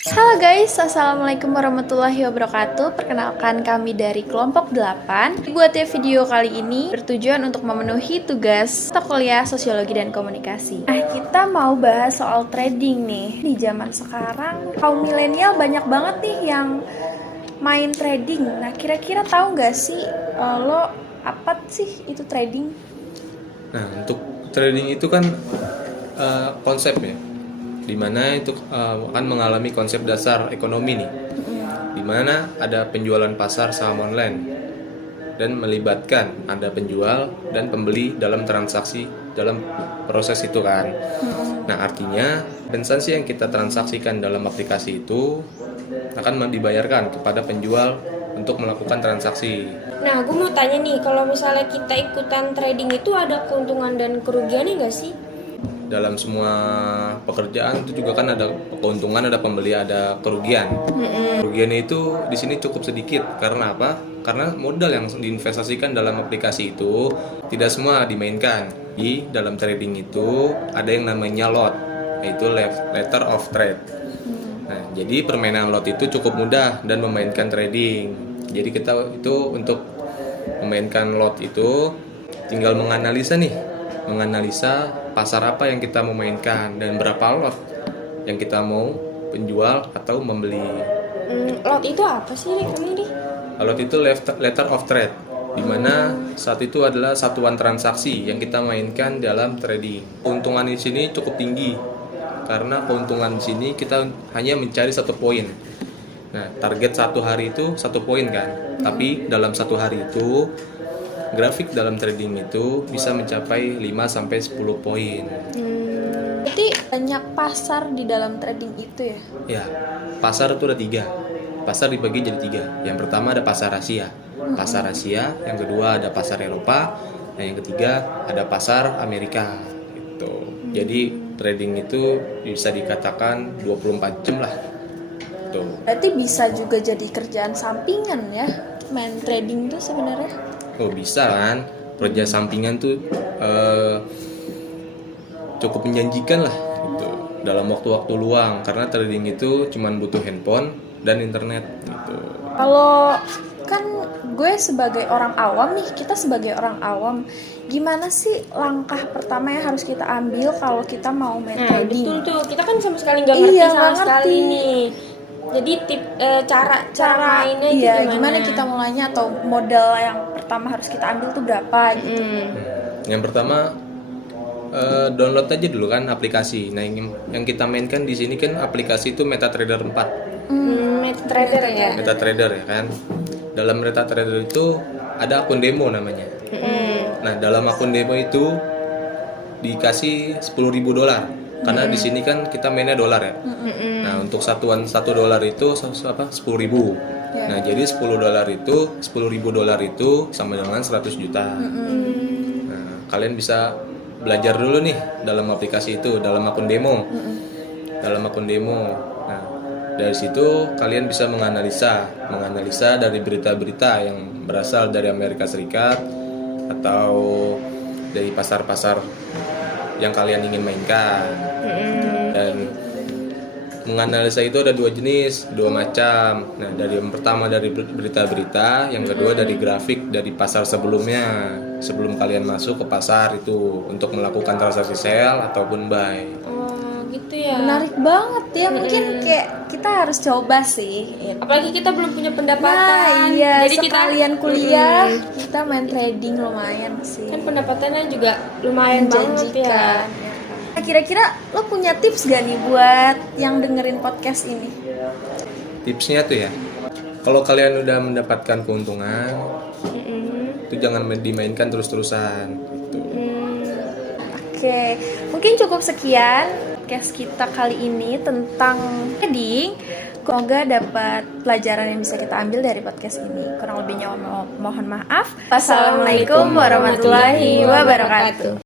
Halo guys, assalamualaikum warahmatullahi wabarakatuh. Perkenalkan kami dari kelompok 8. Buatnya video kali ini bertujuan untuk memenuhi tugas mata kuliah sosiologi dan komunikasi. Nah, kita mau bahas soal trading nih. Di zaman sekarang, kaum milenial banyak banget nih yang main trading. Nah, kira-kira tahu nggak sih lo apa sih itu trading? Nah, untuk trading itu kan konsep ya, dimana itu akan mengalami konsep dasar ekonomi nih, dimana ada penjualan pasar saham online dan melibatkan ada penjual dan pembeli dalam transaksi dalam proses itu kan. Nah, artinya transaksi yang kita transaksikan dalam aplikasi itu akan dibayarkan kepada penjual untuk melakukan transaksi. Nah, gue mau tanya nih, kalau misalnya kita ikutan trading itu ada keuntungan dan kerugiannya nggak sih? Dalam semua pekerjaan itu juga kan ada keuntungan, ada pembeli, ada kerugian. Kerugiannya itu di sini cukup sedikit. Karena apa? Karena modal yang diinvestasikan dalam aplikasi itu tidak semua dimainkan. Di dalam trading itu ada yang namanya lot, yaitu letter of trade. Nah, jadi permainan lot itu cukup mudah dan memainkan trading. Jadi kita itu untuk memainkan lot itu tinggal menganalisa pasar apa yang kita mau mainkan dan berapa lot yang kita mau penjual atau membeli. Lot itu apa sih, Rik? Emang di? Lot itu letter of trade, di mana saat itu adalah satuan transaksi yang kita mainkan dalam trading. Keuntungan di sini cukup tinggi karena keuntungan di sini kita hanya mencari 1 poin. Nah, target 1 hari itu 1 poin kan. Tapi dalam 1 hari itu grafik dalam trading itu bisa mencapai 5-10 poin. Jadi banyak pasar di dalam trading itu ya? Ya, pasar itu ada 3. Pasar dibagi jadi 3. Yang pertama ada pasar Asia. Pasar Asia, yang kedua ada pasar Eropa, dan yang ketiga ada pasar Amerika. Gitu. Jadi trading itu bisa dikatakan 24 jam lah. Tuh. Berarti bisa juga jadi kerjaan sampingan ya, main trading tuh sebenarnya. Oh, bisa kan, kerja sampingan tuh cukup menjanjikan lah gitu dalam waktu-waktu luang, karena trading itu cuman butuh handphone dan internet gitu. Kalau kan gue sebagai orang awam nih, kita sebagai orang awam, gimana sih langkah pertama yang harus kita ambil kalau kita mau main trading? Betul tuh, kita kan sama sekali nggak ngerti Iya, sama nggak sekali ngerti. nih. Jadi cara mainnya itu iya, gimana? gimana kita mulainya atau modal yang pertama harus kita ambil tuh berapa gitu? Yang pertama download aja dulu kan aplikasi. Nah, yang kita mainkan di sini kan aplikasi itu MetaTrader 4. Trader ya. MetaTrader ya kan. Dalam MetaTrader itu ada akun demo namanya. Nah, dalam akun demo itu dikasih $10.000 karena di sini kan kita mainnya dolar ya. Nah, untuk satuan $1 itu 10.000. Nah, jadi $10 itu sama dengan 100 juta. Nah, kalian bisa belajar dulu nih dalam aplikasi itu, dalam akun demo. Nah, dari situ kalian bisa menganalisa dari berita-berita yang berasal dari Amerika Serikat atau dari pasar-pasar yang kalian ingin mainkan. Dan menganalisa itu ada 2 jenis, 2 macam. Nah, yang pertama dari berita-berita, yang kedua dari grafik dari pasar sebelumnya, sebelum kalian masuk ke pasar itu untuk melakukan transaksi sell ataupun buy. Oh, gitu ya. Menarik banget ya, mungkin kayak kita harus coba sih. Apalagi kita belum punya Nah, pendapatan. iya, Jadi sekalian kuliah kita main trading lumayan sih. kan pendapatannya juga lumayan banget ya. Menjanjikan. Nah, kira-kira lo punya tips gak nih buat yang dengerin podcast ini? Tipsnya tuh ya, kalau kalian udah mendapatkan keuntungan, itu jangan dimainkan terus-terusan gitu. Oke, mungkin cukup sekian podcast kita kali ini tentang trading. Semoga dapat pelajaran yang bisa kita ambil dari podcast ini. Kurang lebihnya mohon maaf. Wassalamualaikum warahmatullahi wabarakatuh.